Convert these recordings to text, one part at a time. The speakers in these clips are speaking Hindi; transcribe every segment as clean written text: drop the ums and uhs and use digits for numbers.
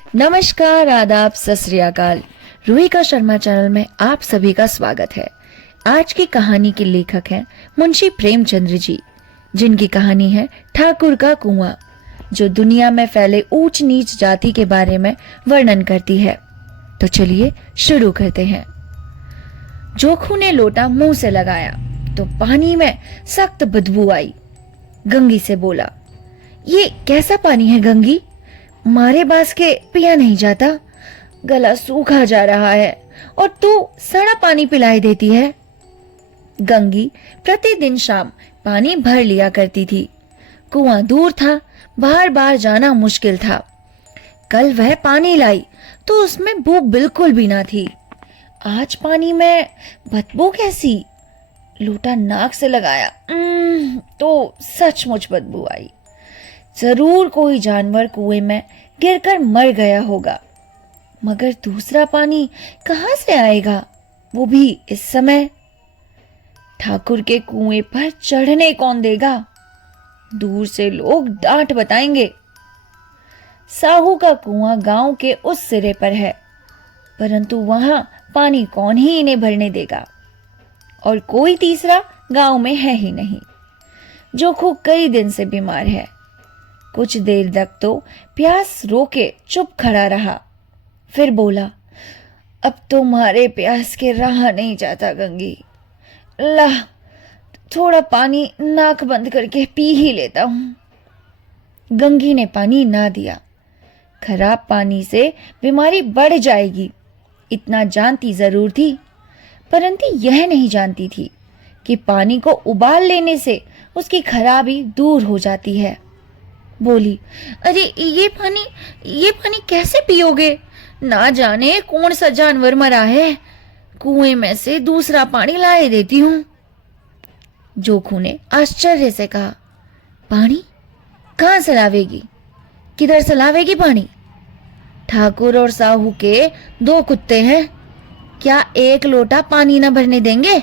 नमस्कार, आदाब, सत श्री अकाल। रूहिका शर्मा चैनल में आप सभी का स्वागत है। आज की कहानी के लेखक हैं मुंशी प्रेमचंद्र जी, जिनकी कहानी है ठाकुर का कुआं, जो दुनिया में फैले ऊंच नीच जाति के बारे में वर्णन करती है। तो चलिए शुरू करते हैं। जोखू ने लोटा मुंह से लगाया तो पानी में सख्त बदबू आई। गंगी से बोला, ये कैसा पानी है गंगी? मारे बास के पिया नहीं जाता, गला सूखा जा रहा है और तू सड़ा पानी पिलाई देती है। गंगी प्रतिदिन शाम पानी भर लिया करती थी। कुआं दूर था, बार बार जाना मुश्किल था। कल वह पानी लाई तो उसमें बू बिल्कुल भी ना थी। आज पानी में बदबू कैसी? लोटा नाक से लगाया तो सचमुच बदबू आई। जरूर कोई जानवर कुएं में गिरकर मर गया होगा, मगर दूसरा पानी कहां से आएगा, वो भी इस समय? ठाकुर के कुएं पर चढ़ने कौन देगा? दूर से लोग डांट बताएंगे। साहू का कुआं गांव के उस सिरे पर है, परंतु वहां पानी कौन ही इन्हें भरने देगा, और कोई तीसरा गांव में है ही नहीं। जोखू कई दिन से बीमार है। कुछ देर तक तो प्यास रोके चुप खड़ा रहा, फिर बोला, अब तुम्हारे प्यास के रहा नहीं जाता गंगी। ला, थोड़ा पानी नाक बंद करके पी ही लेता हूं। गंगी ने पानी ना दिया। खराब पानी से बीमारी बढ़ जाएगी, इतना जानती जरूर थी, परंतु यह नहीं जानती थी कि पानी को उबाल लेने से उसकी खराबी दूर हो जाती है। बोली, अरे ये पानी कैसे पियोगे? ना जाने कौन सा जानवर मरा है, कुएं में से दूसरा पानी लाए देती हूं। जोखू ने आश्चर्य से कहा, पानी कहां से लावेगी? किधर से लावेगी पानी? ठाकुर और साहू के 2 कुत्ते हैं, क्या एक लोटा पानी न भरने देंगे?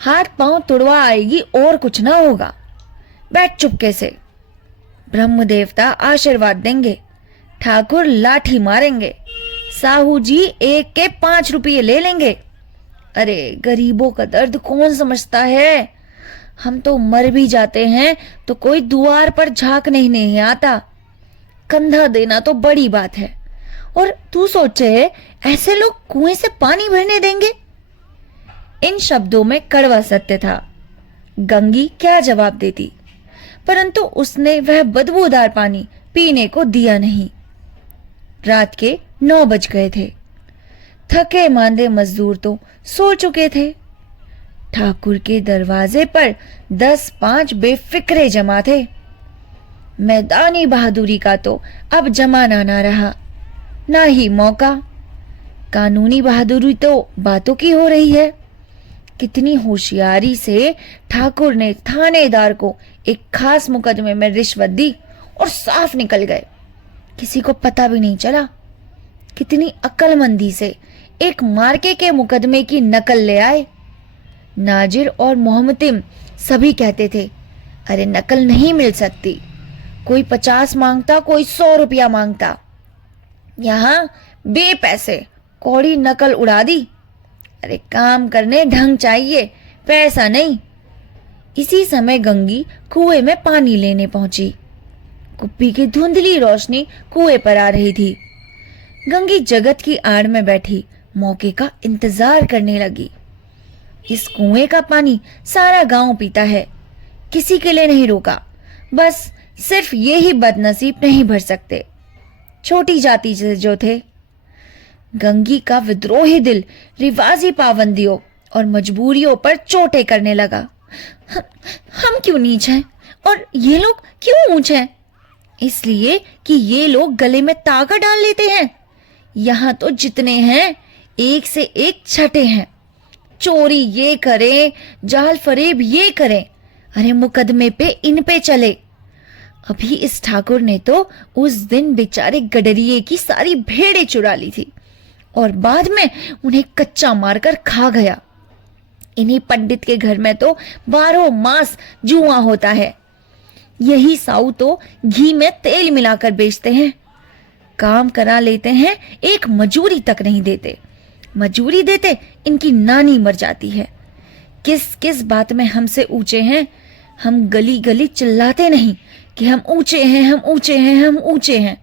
हाथ पांव तुड़वा आएगी और कुछ ना होगा। बैठ चुपके से, ब्रह्म देवता आशीर्वाद देंगे, ठाकुर लाठी मारेंगे, साहू जी 1 के 5 रुपये ले लेंगे। अरे गरीबों का दर्द कौन समझता है? हम तो मर भी जाते हैं तो कोई द्वार पर झांकने नहीं आता। कंधा देना तो बड़ी बात है, और तू सोचे ऐसे लोग कुएं से पानी भरने देंगे? इन शब्दों में कड़वा सत्य था। गंगी क्या जवाब देती, परंतु उसने वह बदबूदार पानी पीने को दिया नहीं। रात के 9 बज गए थे। थके मांदे मजदूर तो सो चुके थे। ठाकुर के दरवाजे पर 10-5 बेफिक्रे जमा थे। मैदानी बहादुरी का तो अब जमाना ना रहा, ना ही मौका। कानूनी बहादुरी तो बातों की हो रही है। कितनी होशियारी से ठाकुर ने थानेदार को एक खास मुकदमे में रिश्वत दी और साफ निकल गए, किसी को पता भी नहीं चला। कितनी अक्लमंदी से एक मार्के के मुकदमे की नकल ले आए। नाजिर और मोहम्मतिम सभी कहते थे, अरे नकल नहीं मिल सकती। कोई 50 मांगता, कोई 100 रुपया मांगता। यहां बेपैसे कौड़ी नकल उड़ा दी। अरे काम करने ढंग चाहिए, पैसा नहीं। इसी समय गंगी कुएं में पानी लेने पहुंची। कुप्पी की धुंधली रोशनी कुएं पर आ रही थी। गंगी जगत की आड़ में बैठी मौके का इंतजार करने लगी। इस कुएं का पानी सारा गांव पीता है, किसी के लिए नहीं रोका। बस सिर्फ ये ही बदनसीब नहीं भर सकते, छोटी जाति से जो थे। गंगी का विद्रोही दिल रिवाजी पाबंदियों और मजबूरियों पर चोटें करने लगा। हम क्यों नीच हैं और ये लोग क्यों ऊंच हैं? इसलिए कि ये लोग गले में ताकत डाल लेते हैं। यहां तो जितने हैं एक से एक छठे हैं। चोरी ये करें, जाल फरेब ये करें, अरे मुकदमे पे इन पे चले। अभी इस ठाकुर ने तो उस दिन बेचारे गडरिये की सारी भेड़ें चुरा ली थी और बाद में उन्हें कच्चा मारकर खा गया। इन्हीं पंडित के घर में तो 12 मास जुआ होता है। यही साऊ तो घी में तेल मिलाकर बेचते हैं। काम करा लेते हैं, एक मजूरी तक नहीं देते। मजूरी देते इनकी नानी मर जाती है। किस किस बात में हमसे ऊंचे हैं। हम गली गली चिल्लाते नहीं कि हम ऊंचे हैं, हम ऊंचे हैं, हम ऊंचे हैं।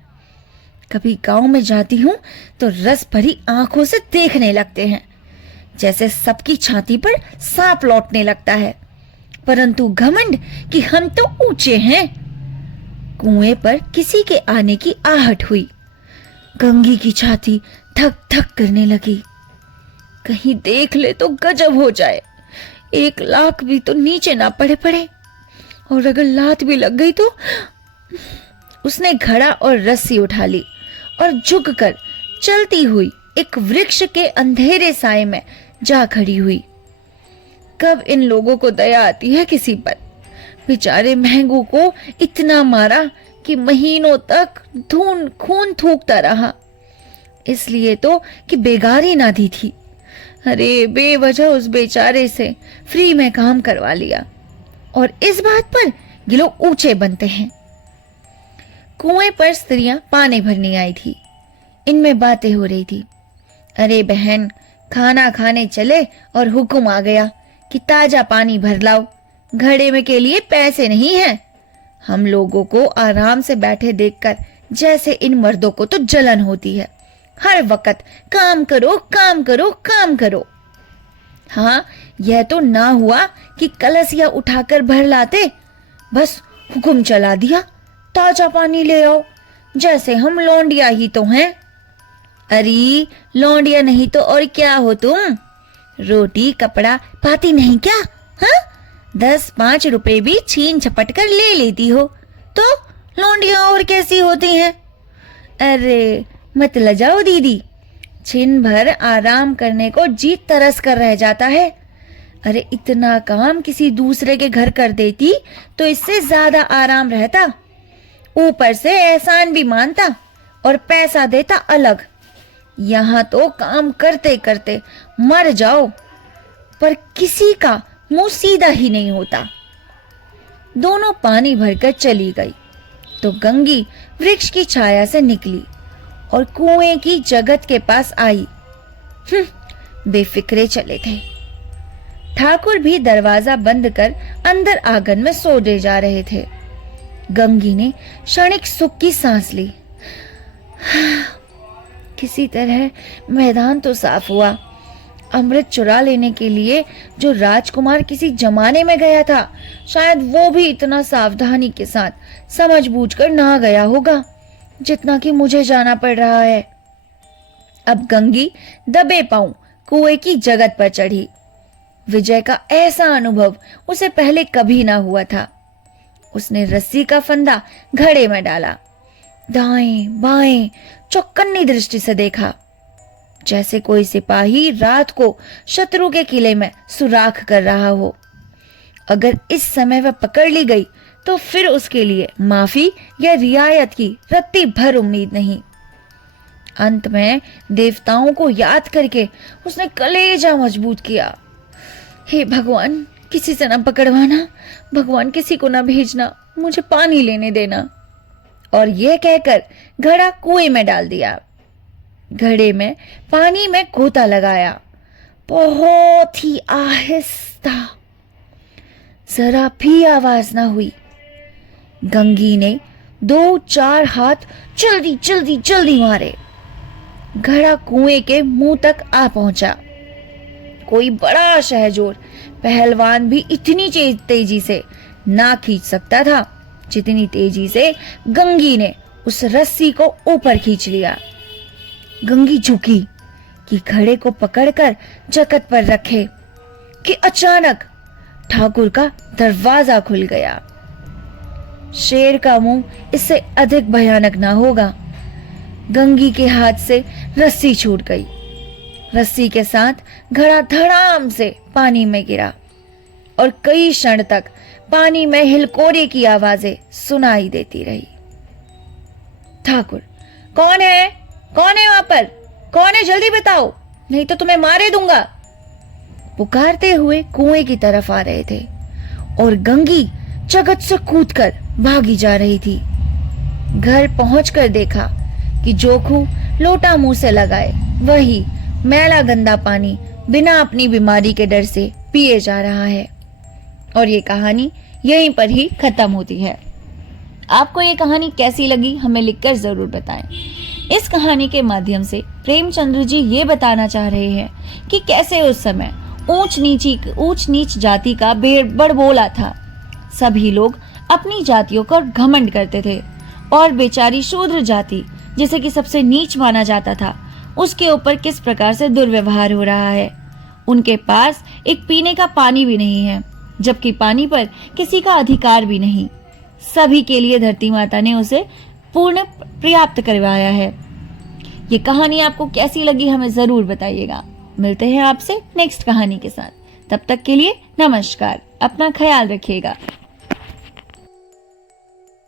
कभी गांव में जाती हूं तो रस भरी आंखों से देखने लगते हैं, जैसे सबकी छाती पर सांप लौटने लगता है। परंतु घमंड कि हम तो ऊंचे हैं। कुएं पर किसी के आने की आहट हुई। गंगी की छाती धक धक करने लगी। कहीं देख ले तो गजब हो जाए। 1 लाख भी तो नीचे ना पड़े, और अगर लात भी लग गई तो। उसने घड़ा और रस्सी उठा ली और झुककर चलती हुई एक वृक्ष के अंधेरे साए में जा खड़ी हुई। कब इन लोगों को दया आती है किसी पर। बेचारे महंगू को इतना मारा कि महीनों तक खून थूकता रहा, इसलिए तो कि बेगारी ना दी थी। अरे बेवजह उस बेचारे से फ्री में काम करवा लिया, और इस बात पर ये लोग ऊंचे बनते हैं। कुएं पर स्त्रियां पानी भरने आई थी। इनमें बातें हो रही थी। अरे बहन, खाना खाने चले और हुक्म आ गया कि ताजा पानी भर लाओ, घड़े में के लिए पैसे नहीं है। हम लोगों को आराम से बैठे देखकर जैसे इन मर्दों को तो जलन होती है। हर वक्त काम करो, काम करो, काम करो। हाँ, यह तो ना हुआ कि कलसिया उठाकर भर लाते, बस हुक्म चला दिया ताजा पानी ले आओ, जैसे हम लौंडिया ही तो हैं। अरे लौंडिया नहीं तो और क्या हो तुम? रोटी कपड़ा पाती नहीं क्या? हाँ, 10-5 रुपए भी छीन झपट कर ले लेती हो तो लौंडिया और कैसी होती हैं? अरे मत लजाओ दीदी, छिन भर आराम करने को जी तरस कर रह जाता है। अरे इतना काम किसी दूसरे के घर कर देती तो इससे ज्यादा आराम रहता। ऊपर से एहसान भी मानता और पैसा देता अलग। यहाँ तो काम करते करते मर जाओ, पर किसी का मुंह सीधा ही नहीं होता। दोनों पानी भरकर चली गई तो गंगी वृक्ष की छाया से निकली और कुएं की जगत के पास आई। बेफिक्रे चले थे। ठाकुर भी दरवाजा बंद कर अंदर आंगन में सोने जा रहे थे। गंगी ने क्षणिक सुख की सांस ली। किसी तरह मैदान तो साफ हुआ। अमृत चुरा लेने के लिए जो राजकुमार किसी जमाने में गया था, शायद वो भी इतना सावधानी के साथ समझबूझकर ना गया होगा जितना कि मुझे जाना पड़ रहा है। अब गंगी दबे पांव कुएं की जगत पर चढ़ी। विजय का ऐसा अनुभव उसे पहले कभी ना हुआ था। उसने रस्सी का फंदा घड़े में डाला, दाएं बाएं चौकन्नी दृष्टि से देखा, जैसे कोई सिपाही रात को शत्रु के किले में सुराख कर रहा हो। अगर इस समय वह पकड़ ली गई तो फिर उसके लिए माफी या रियायत की रत्ती भर उम्मीद नहीं। अंत में देवताओं को याद करके उसने कलेजा मजबूत किया। हे भगवान, किसी से ना पकड़वाना, भगवान किसी को ना भेजना, मुझे पानी लेने देना। और यह कहकर घड़ा कुएं में डाल दिया। घड़े में पानी में गोता लगाया, बहुत ही आहिस्ता, जरा भी आवाज ना हुई। गंगी ने 2-4 हाथ जल्दी जल्दी जल्दी मारे। घड़ा कुएं के मुंह तक आ पहुंचा। कोई बड़ा शहजोर पहलवान भी इतनी तेजी से ना खींच सकता था जितनी तेजी से गंगी ने उस रस्सी को ऊपर खींच लिया। गंगी झुकी कि घड़े को पकड़कर जगत पर रखे कि अचानक ठाकुर का दरवाजा खुल गया। शेर का मुंह इससे अधिक भयानक ना होगा। गंगी के हाथ से रस्सी छूट गई। रस्सी के साथ घड़ा धड़ाम से पानी में गिरा और कई क्षण तक पानी में हिलकोरे की आवाजें सुनाई देती रही। ठाकुर, कौन है? कौन है वहां पर? कौन है? जल्दी बताओ, नहीं तो तुम्हें मारे दूंगा। पुकारते हुए कुएं की तरफ आ रहे थे और गंगी जगत से कूदकर भागी जा रही थी। घर पहुंचकर देखा कि जोखू लोटा मुंह से लगाए वही मैला गंदा पानी बिना अपनी बीमारी के डर से पिए जा रहा है। और ये कहानी यहीं पर ही खत्म होती है। आपको ये कहानी कैसी लगी हमें लिखकर जरूर बताएं। इस कहानी के माध्यम से प्रेमचंद्र जी ये बताना चाह रहे हैं कि कैसे उस समय ऊंच नीच जाति का बड़बोला था। सभी लोग अपनी जातियों का घमंड करते थे और बेचारी शूद्र जाति जिसे कि सबसे नीच माना जाता था, उसके ऊपर किस प्रकार से दुर्व्यवहार हो रहा है। उनके पास एक पीने का पानी भी नहीं है, जबकि पानी पर किसी का अधिकार भी नहीं। सभी के लिए धरती माता ने उसे पूर्ण पर्याप्त करवाया है। ये कहानी आपको कैसी लगी हमें जरूर बताइएगा। मिलते हैं आपसे नेक्स्ट कहानी के साथ। तब तक के लिए नमस्कार, अपना ख्याल रखिएगा।